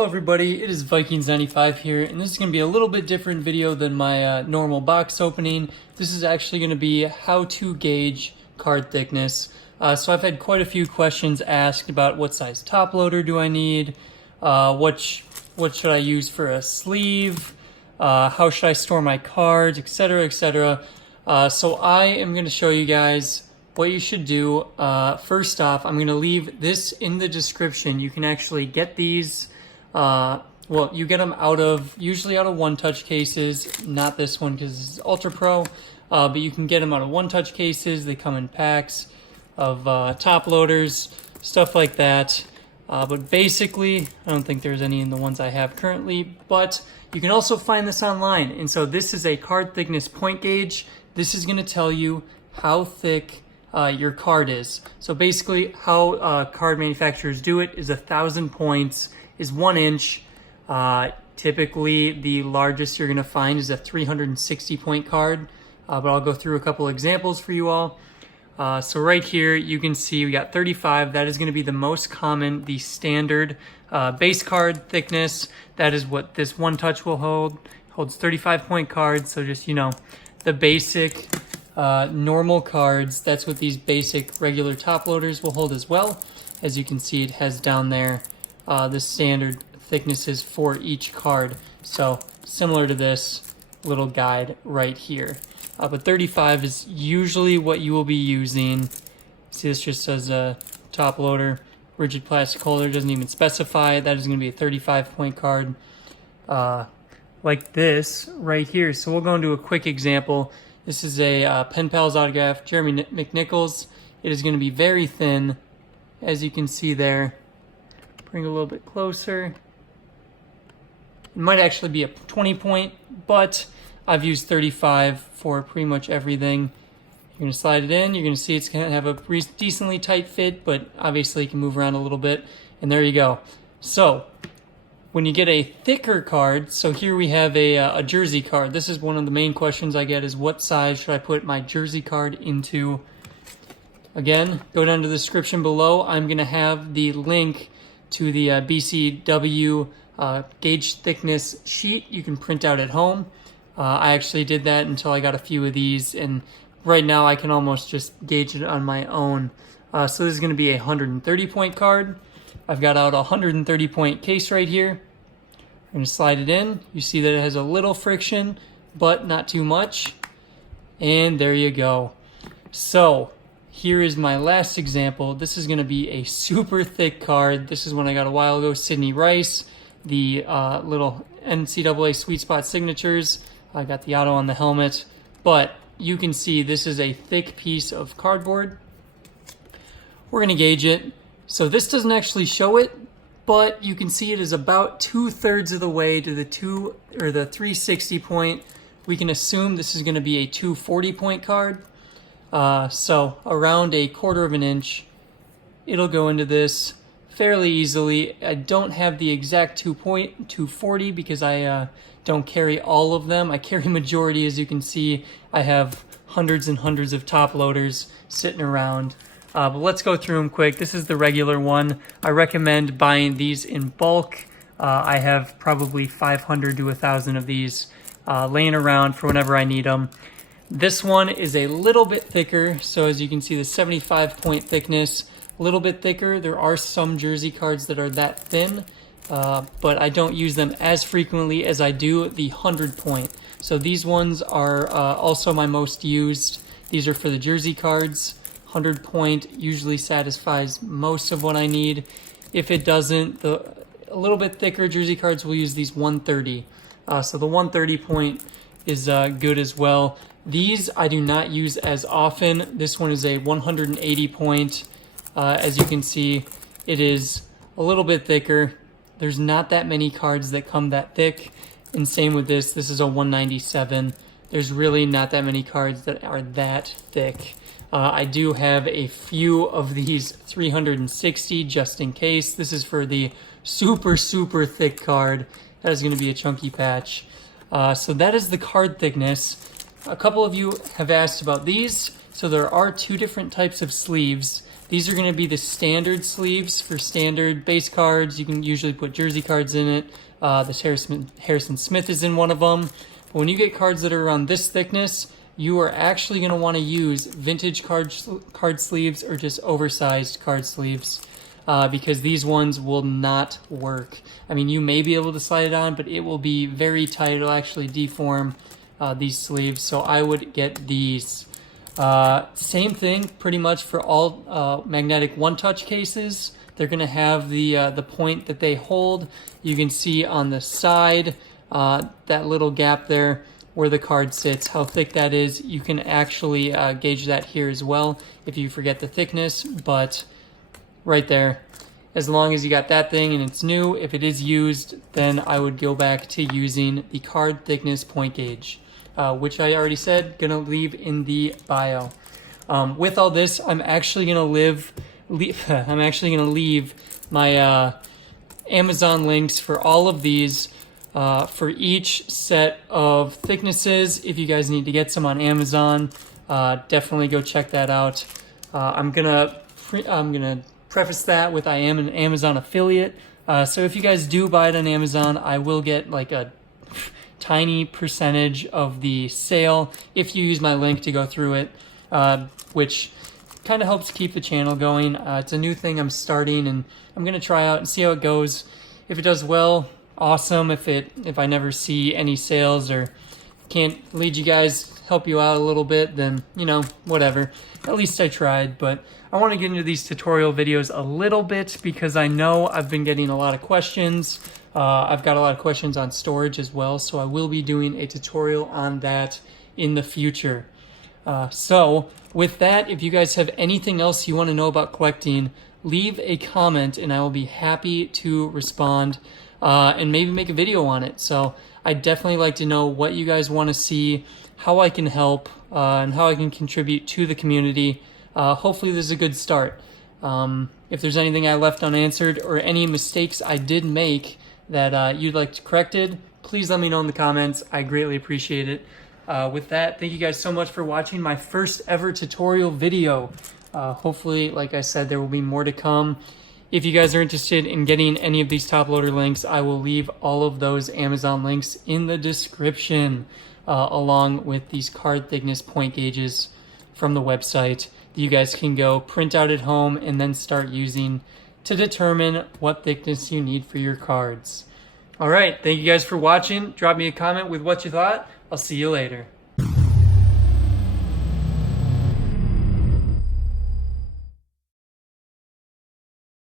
Hello everybody, it is Vikings95 here, and this is going to be a little bit different video than my normal box opening. This is actually going to be how to gauge card thickness. So I've had quite a few questions asked about what size top loader do I need, what should I use for a sleeve, how should I store my cards, etc, etc. So I am going to show you guys what you should do. First off, I'm going to leave this in the description. You can actually get these. Well, you get them usually out of one-touch cases, not this one because this is Ultra Pro, but you can get them out of one-touch cases. They come in packs of top loaders, stuff like that. But basically, I don't think there's any in the ones I have currently, but you can also find this online. And so this is a card thickness point gauge. This is going to tell you how thick your card is. So basically how card manufacturers do it is 1,000 points is 1 inch. Typically the largest you're going to find is a 360 point card, but I'll go through a couple examples for you all. So right here you can see we got 35. That is going to be the most common, the standard base card thickness. That is what this one touch will hold. Holds 35 point cards. So just, you know, the basic normal cards, that's what these basic regular top loaders will hold as well. As you can see, it has down there the standard thicknesses for each card. So similar to this little guide right here. But 35 is usually what you will be using. See, this just says a top loader, rigid plastic holder, doesn't even specify. That is going to be a 35 point card like this right here. So we'll go into a quick example. This is a Pen Pals autograph, Jeremy McNichols. It is going to be very thin, as you can see there. Bring it a little bit closer. It might actually be a 20 point, but I've used 35 for pretty much everything. You're going to slide it in. You're going to see it's going to have a decently tight fit, but obviously it can move around a little bit. And there you go. So when you get a thicker card, so here we have a jersey card. This is one of the main questions I get is what size should I put my jersey card into? Again, go down to the description below. I'm going to have the link to the BCW gauge thickness sheet you can print out at home. I actually did that until I got a few of these, and right now I can almost just gauge it on my own. So this is going to be a 130 point card. I've got out a 130 point case right here. I'm going to slide it in. You see that it has a little friction, but not too much. And there you go. So here is my last example. This is going to be a super thick card. This is one I got a while ago, Sidney Rice, the little NCAA Sweet Spot signatures. I got the auto on the helmet, but you can see this is a thick piece of cardboard. We're going to gauge it. So this doesn't actually show it, but you can see it is about 2/3 of the way to the 360 point. We can assume this is going to be a 240 point card. So around 1/4 of an inch, it'll go into this fairly easily. I don't have the exact 240 because I don't carry all of them. I carry majority. As you can see, I have hundreds and hundreds of top loaders sitting around. But let's go through them quick. This is the regular one. I recommend buying these in bulk. I have probably 500 to 1,000 of these laying around for whenever I need them. This one is a little bit thicker. So as you can see, the 75 point thickness, a little bit thicker. There are some jersey cards that are that thin, but I don't use them as frequently as I do the 100 point. So these ones are also my most used. These are for the jersey cards. 100 point usually satisfies most of what I need. If it doesn't, a little bit thicker jersey cards will use these 130. So the 130 point is good as well. These I do not use as often. This one is a 180 point. As you can see, it is a little bit thicker. There's not that many cards that come that thick. And same with this. This is a 197. There's really not that many cards that are that thick. I do have a few of these 360 just in case. This is for the super, super thick card. That is going to be a chunky patch. So that is the card thickness. A couple of you have asked about these. So there are two different types of sleeves. These are going to be the standard sleeves for standard base cards. You can usually put jersey cards in it. This Harrison Smith is in one of them. But when you get cards that are around this thickness, you are actually going to want to use vintage card sleeves or just oversized card sleeves, because these ones will not work. I mean, you may be able to slide it on, but it will be very tight. It'll actually deform these sleeves. So I would get these. Same thing pretty much for all magnetic one-touch cases. They're going to have the point that they hold. You can see on the side, that little gap there where the card sits, how thick that is. You can actually gauge that here as well if you forget the thickness, but right there, as long as you got that thing and it's new, if it is used, then I would go back to using the card thickness point gauge, which I already said, gonna leave in the bio. With all this, I'm actually gonna leave my Amazon links for all of these, for each set of thicknesses. If you guys need to get some on Amazon, definitely go check that out. I'm gonna preface that with I am an Amazon affiliate, so if you guys do buy it on Amazon, I will get like a tiny percentage of the sale if you use my link to go through it, which kind of helps keep the channel going. It's a new thing I'm starting, and I'm gonna try out and see how it goes. If it does well, awesome. If I never see any sales or can't lead you guys, help you out a little bit, then, you know, whatever. At least I tried. But I want to get into these tutorial videos a little bit because I know I've been getting a lot of questions. I've got a lot of questions on storage as well, so I will be doing a tutorial on that in the future. So with that, if you guys have anything else you want to know about collecting, leave a comment and I will be happy to respond, and maybe make a video on it. So I'd definitely like to know what you guys want to see, how I can help, and how I can contribute to the community. Hopefully this is a good start. If there's anything I left unanswered or any mistakes I did make that you'd like corrected, please let me know in the comments. I greatly appreciate it. With that, thank you guys so much for watching my first ever tutorial video. Hopefully, like I said, there will be more to come. If you guys are interested in getting any of these top loader links, I will leave all of those Amazon links in the description, along with these card thickness point gauges from the website that you guys can go print out at home and then start using to determine what thickness you need for your cards. All right, thank you guys for watching. Drop me a comment with what you thought. I'll see you later.